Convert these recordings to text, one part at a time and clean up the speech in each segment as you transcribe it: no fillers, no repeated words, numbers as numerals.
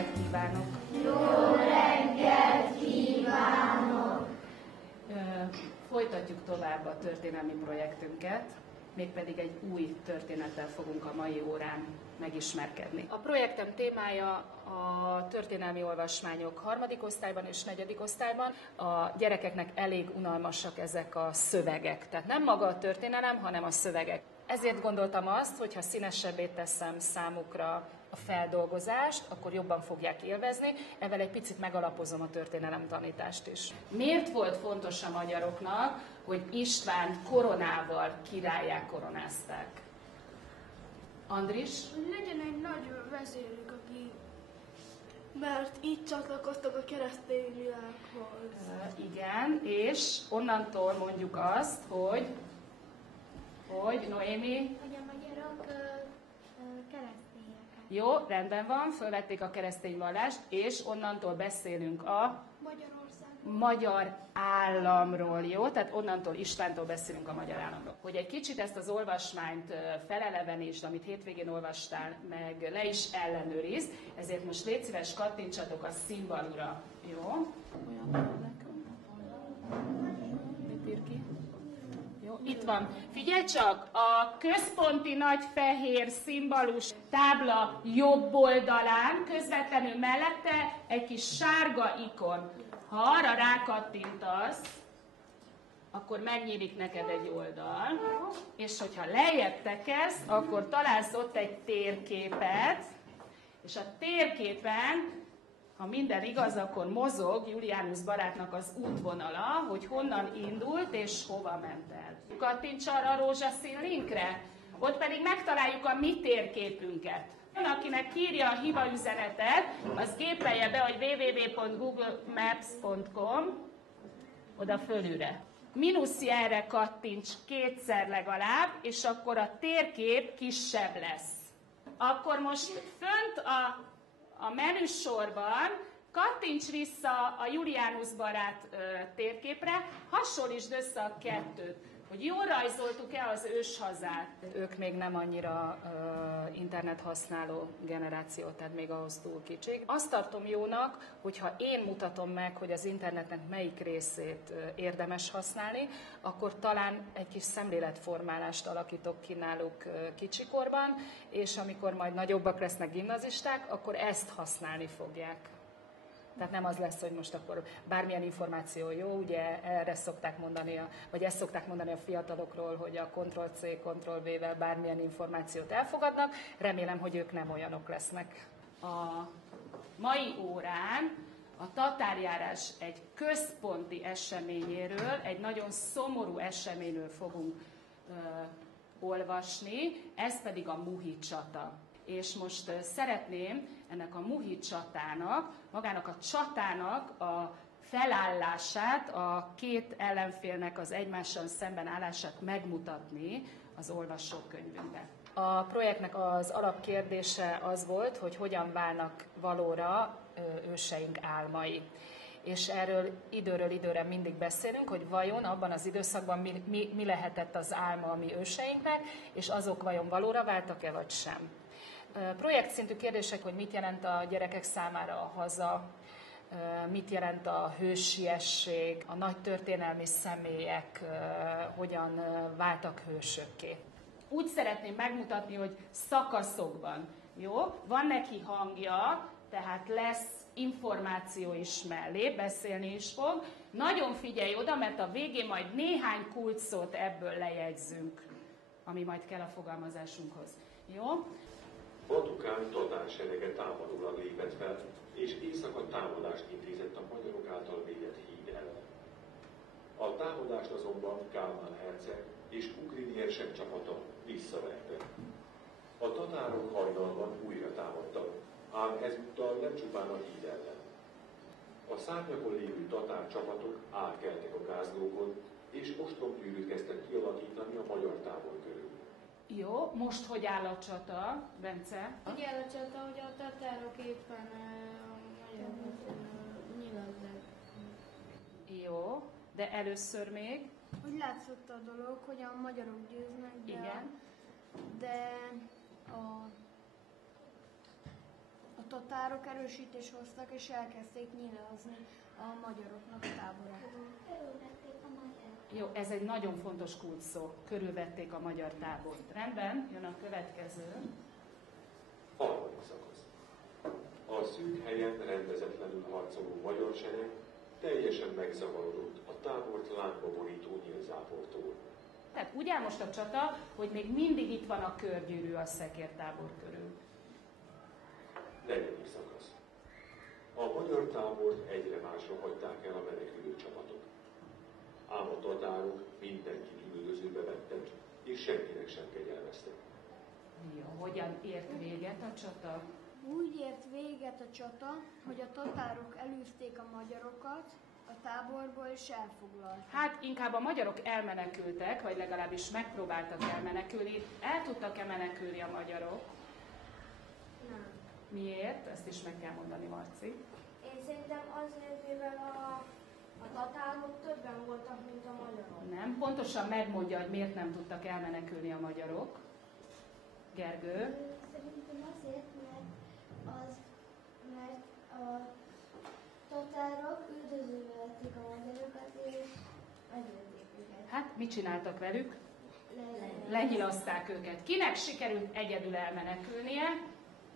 reggelt kívánok! Jó reggelt kívánok! Folytatjuk tovább a történelmi projektünket, mégpedig egy új történettel fogunk a mai órán megismerkedni. A projektem témája a történelmi olvasmányok 3. osztályban és 4. osztályban. A gyerekeknek elég unalmasak ezek a szövegek, tehát nem maga a történelem, hanem a szövegek. Ezért gondoltam azt, hogy ha színesebbé teszem számukra a feldolgozást, akkor jobban fogják élvezni, ezzel egy picit megalapozom a történelem tanítást is. Miért volt fontos a magyaroknak, hogy István koronával királlyá koronázták? Andris? Hogy legyen egy nagy vezérük, aki... Mert így csatlakoztak a keresztény világhoz. Igen, és onnantól mondjuk azt, hogy Noémi? Hogy a magyarok keresztények. Jó, rendben van, fölvették a keresztény vallást, és onnantól beszélünk a magyar államról, jó? Tehát onnantól Istvántól beszélünk a magyar államról. Hogy egy kicsit ezt az olvasmányt felelevenítsd, amit hétvégén olvastál, meg le is ellenőrizd, ezért most légy szíves, kattintsatok a szimbalura, jó? Itt van. Figyelj csak, a központi nagy fehér szimbalus tábla jobb oldalán, közvetlenül mellette egy kis sárga ikon. Ha arra rákattintasz, akkor megnyílik neked egy oldal, és hogyha lejjebb tekersz, akkor találsz ott egy térképet, és a térképen, ha minden igaz, akkor mozog Julianus barátnak az útvonala, hogy honnan indult és hova ment el. Kattints arra a rózsaszín linkre, ott pedig megtaláljuk a mi térképünket. Akinek kírja a hibaüzenetet, az gépelje be, hogy www.googlemaps.com, oda fölülre. Mínuszjelre kattints kétszer legalább, és akkor a térkép kisebb lesz. Akkor most fönt a menüsorban kattints vissza a Julianus barát térképre, hasonlítsd össze a kettőt, hogy jól rajzoltuk-e az őshazát. Ők még nem annyira internet használó generáció, tehát még ahhoz túl kicsik. Azt tartom jónak, hogyha én mutatom meg, hogy az internetnek melyik részét érdemes használni, akkor talán egy kis szemléletformálást alakítok ki náluk kicsikorban, és amikor majd nagyobbak lesznek gimnazisták, akkor ezt használni fogják. Tehát nem az lesz, hogy most akkor bármilyen információ jó, ugye erre szokták mondani, vagy ezt szokták mondani a fiatalokról, hogy a Ctrl-C, Ctrl-V-vel bármilyen információt elfogadnak. Remélem, hogy ők nem olyanok lesznek. A mai órán a tatárjárás egy központi eseményéről, egy nagyon szomorú eseményről fogunk olvasni, ez pedig a Muhi csata. És most szeretném ennek a Muhi csatának, magának a csatának a felállását, a két ellenfélnek az egymással szemben állását megmutatni az olvasókönyvünkben. A projektnek az alapkérdése az volt, hogy hogyan válnak valóra őseink álmai. És erről időről időre mindig beszélünk, hogy vajon abban az időszakban mi lehetett az álma a mi őseinknek, és azok vajon valóra váltak-e vagy sem. Projektszintű kérdések, hogy mit jelent a gyerekek számára a haza, mit jelent a hősiesség, a nagy történelmi személyek hogyan váltak hősökké. Úgy szeretném megmutatni, hogy szakaszokban, jó? Van neki hangja, tehát lesz információ is mellé, beszélni is fog. Nagyon figyelj oda, mert a végén majd néhány kulcsszót ebből lejegyzünk, ami majd kell a fogalmazásunkhoz. Jó? Batukán tatárserege támadólag lépett fel, és éjszaka támadást intézett a magyarok által védett híd ellen. A támadást azonban Kálmán herceg és ugrini érsek csapata visszaverte. A tatárok hajnalban újra támadtak, ám ezúttal nem csupán a híd ellen. A szárnyakon lévő tatár csapatok átkeltek a gázlókon, és ostromtűrűt kezdtek kialakítani a magyar tábor körül. Jó, most hogy áll a csata, Bence? Úgy áll a csata, hogy a tatárok éppen nyilatják. Jó, de először még? Úgy látszott a dolog, hogy a magyarok győznek, Igen. De a tatárok erősítést hoztak, és elkezdték nyilazni a magyaroknak a táborát. Körülvették a magyarok. Jó, ez egy nagyon fontos kulcsszó. Körülvették a magyar tábort. Rendben, jön a következő. Harmadik szakasz. A szűk helyen rendezetlenül harcoló magyar sereg teljesen megzavarodott a tábort lángba borító nyílzáportól. Tehát úgy áll most a csata, hogy még mindig itt van a körgyűrű a szekértábor körül. Negyedik szakasz. A magyar tábort egyre másra hagyták el a menekülő csapatok. Ám a tatárok mindenkit üldözőbe vettek, és senkinek sem kegyelmeztek. Jó, hogyan ért véget a csata? Úgy ért véget a csata, hogy a tatárok elűzték a magyarokat a táborból és elfoglalták. Hát inkább a magyarok elmenekültek, vagy legalábbis megpróbáltak elmenekülni. El tudtak-e menekülni a magyarok? Nem. Miért? Ezt is meg kell mondani, Marci. Én szerintem azért, mivel a tatárok többen voltak, mint a magyarok. Nem, pontosan megmondja, hogy miért nem tudtak elmenekülni a magyarok. Gergő? Szerintem azért, mert a tatárok üldözőbe vették a magyarokat, és megölték őket. Hát mit csináltak velük? Lenyilazták őket. Kinek sikerült egyedül elmenekülnie?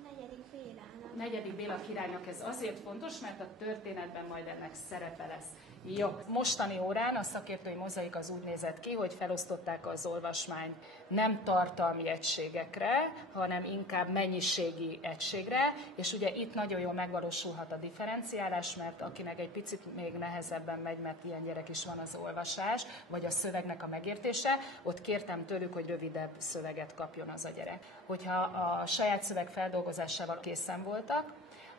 Negyedik Bélának. Negyedik Béla királynak ez azért fontos, mert a történetben majd ennek szerepe lesz. Jó, mostani órán a szakértői mozaik az úgy nézett ki, hogy felosztották az olvasmányt nem tartalmi egységekre, hanem inkább mennyiségi egységre, és ugye itt nagyon jól megvalósulhat a differenciálás, mert akinek egy picit még nehezebben megy, mert ilyen gyerek is van az olvasás, vagy a szövegnek a megértése, ott kértem tőlük, hogy rövidebb szöveget kapjon az a gyerek. Hogyha a saját szöveg feldolgozásával készen voltak,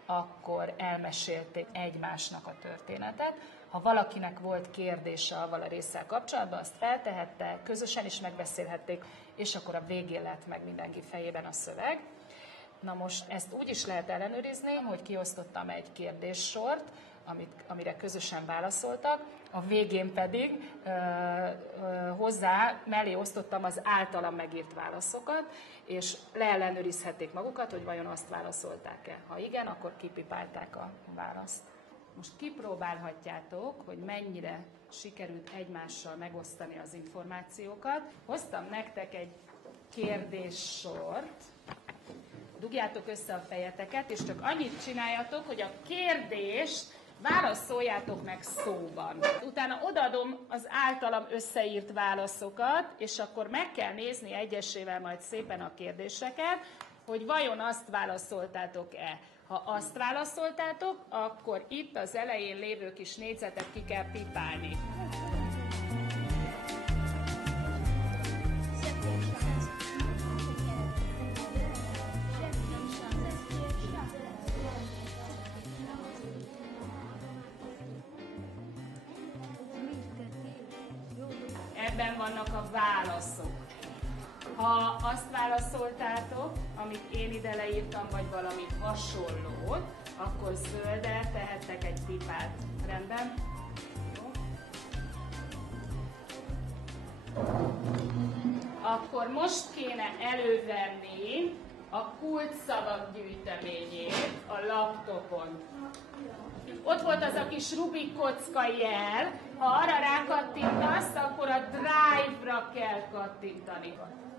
akkor elmesélték egymásnak a történetet. Ha valakinek volt kérdése avval a résszel kapcsolatban, azt feltehette, közösen is megbeszélhették, és akkor a végén lett meg mindenki fejében a szöveg. Na most ezt úgy is lehet ellenőrizni, hogy kiosztottam egy kérdéssort, amire közösen válaszoltak, a végén pedig hozzá mellé osztottam az általam megírt válaszokat, és leellenőrizhették magukat, hogy vajon azt válaszolták-e. Ha igen, akkor kipipálták a választ. Most kipróbálhatjátok, hogy mennyire sikerült egymással megosztani az információkat. Hoztam nektek egy kérdéssort. Dugjátok össze a fejeteket, és csak annyit csináljatok, hogy a kérdést válaszoljátok meg szóban. Utána odaadom az általam összeírt válaszokat, és akkor meg kell nézni egyesével majd szépen a kérdéseket, hogy vajon azt válaszoltátok-e. Ha azt válaszoltátok, akkor itt az elején lévő kis négyzetet ki kell pipálni. Ebben vannak a válaszok. Ha azt válaszoltátok, amit én ide leírtam, vagy valami hasonlót, akkor zölddel tehettek egy pipát. Rendben? Jó. Akkor most kéne elővenni a kulcsszavak gyűjteményét a laptopon. Ott volt az a kis Rubik kocka jel, ha arra rákattintasz, akkor a Drive-ra kell kattintani.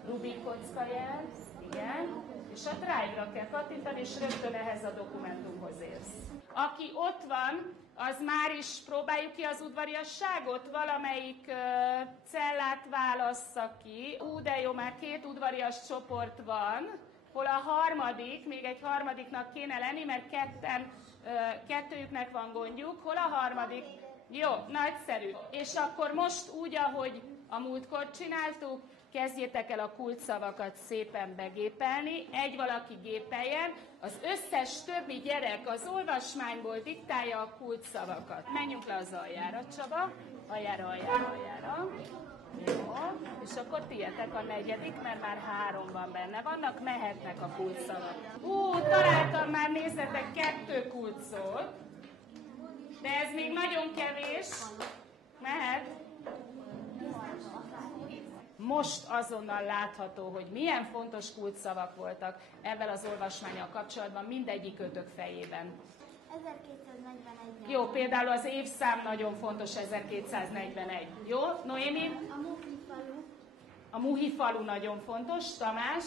Rubik kocka jel, igen, és a Drive-ra kell kattintani, és rögtön ehhez a dokumentumhoz érsz. Aki ott van, az már is próbáljuk ki az udvariasságot, valamelyik cellát válassza ki. De jó, már 2 udvarias csoport van, hol a harmadik, még egy harmadiknak kéne lenni, mert kettőjüknek van gondjuk, hol a harmadik? Jó, nagyszerű. És akkor most úgy, ahogy a múltkor csináltuk, kezdjétek el a kulcsszavakat szépen begépelni, egy valaki gépeljen, az összes többi gyerek az olvasmányból diktálja a kulcsszavakat. Menjünk le az aljára, Csaba. Aljára. Jó, és akkor tiétek a 4., mert már 3 benne vannak, mehetnek a kulcsszavak. Találtam már, nézzetek, 2 kulcsszót, de ez még nagyon kevés. Mehet. most azonnal látható, hogy milyen fontos kulcsszavak voltak ebben az olvasmánnyal kapcsolatban mindegyikőtök fejében. 1241. Jó, például az évszám nagyon fontos, 1241. Jó, Noémi? A Muhi falu. A Muhi falu nagyon fontos. Tamás?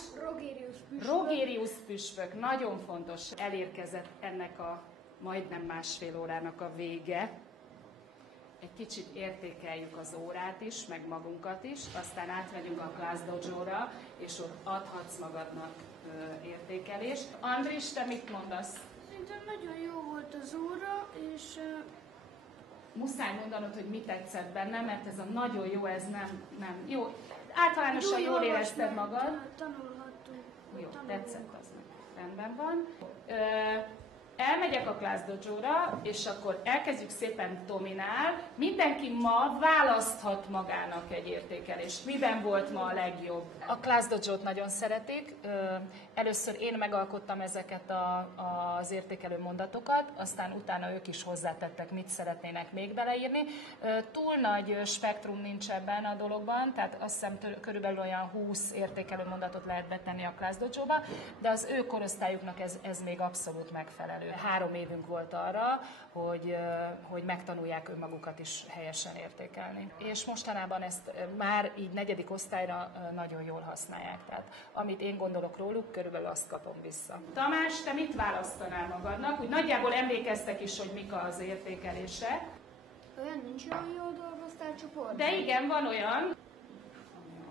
Rogérius püspök, nagyon fontos. Elérkezett ennek a majdnem másfél órának a vége. Egy kicsit értékeljük az órát is, meg magunkat is, aztán átmegyünk a Class Dojo-ra, és ott adhatsz magadnak értékelést. Andris, te mit mondasz? Szerintem nagyon jó volt az óra, és Muszáj mondanod, hogy mi tetszett benne, mert ez a nagyon jó, ez nem jó. Általánosan jól érezted magad. Tanulhattunk. Jó, tetszett az. Rendben van. Elmegyek a Class Dojo-ra, és akkor elkezdjük szépen Tominál. Mindenki ma választhat magának egy értékelést. Miben volt ma a legjobb? A Class Dojo-t nagyon szeretik. Először én megalkottam ezeket az értékelő mondatokat, aztán utána ők is hozzátettek, mit szeretnének még beleírni. Túl nagy spektrum nincs ebben a dologban, tehát azt hiszem körülbelül olyan 20 értékelő mondatot lehet betenni a Class Dojo-ba, de az ő korosztályuknak ez még abszolút megfelelő. 3 évünk volt arra, hogy megtanulják önmagukat is helyesen értékelni. És mostanában ezt már így 4. osztályra nagyon jól használják. Tehát amit én gondolok róluk, körülbelül azt kapom vissza. Tamás, te mit választanál magadnak? Úgy nagyjából emlékeztek is, hogy mik az értékelések. Olyan nincs, hogy jól dolgoztál csoportban? De igen, van olyan.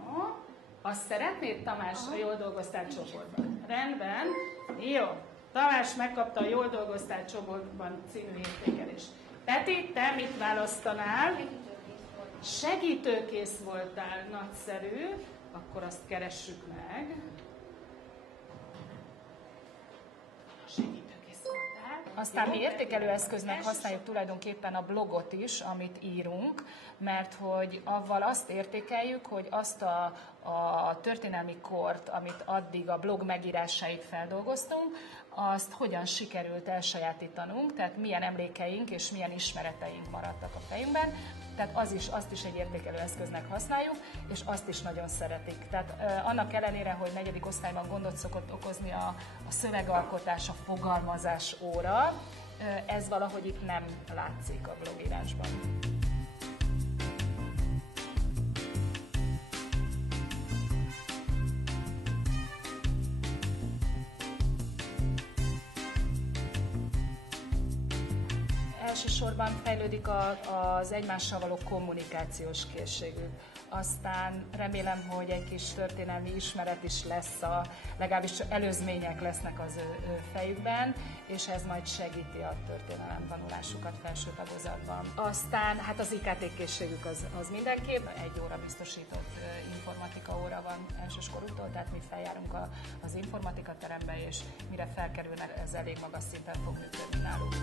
Jó. Azt szeretnéd, Tamás, a jól dolgoztál csoportban? Rendben. Jó. Tamás megkapta a Jól dolgoztál csoportban című értékelést. Peti, te mit választanál? Segítőkész voltál. Nagyszerű. Akkor azt keressük meg. Segítőkész voltál. Aztán mi értékelőeszköznek használjuk tulajdonképpen a blogot is, amit írunk, mert hogy avval azt értékeljük, hogy azt a történelmi kort, amit addig a blog megírásait feldolgoztunk, azt hogyan sikerült elsajátítanunk, tehát milyen emlékeink és milyen ismereteink maradtak a fejünkben. Tehát azt is egy értékelő eszköznek használjuk, és azt is nagyon szeretik. Tehát annak ellenére, hogy 4. osztályban gondot szokott okozni a szövegalkotás, a fogalmazás óra, ez valahogy itt nem látszik a blogírásban. Elsősorban fejlődik az egymással való kommunikációs készségük. Aztán remélem, hogy egy kis történelmi ismeret is lesz, legalábbis előzmények lesznek az ő fejükben, és ez majd segíti a történelem tanulásukat felső tagozatban. Aztán hát az IKT készségük az mindenképp, 1 óra biztosított informatika óra van elsőskorútól, tehát mi feljárunk az informatika terembe, és mire felkerülne, ez elég magas szinten fog működni náluk.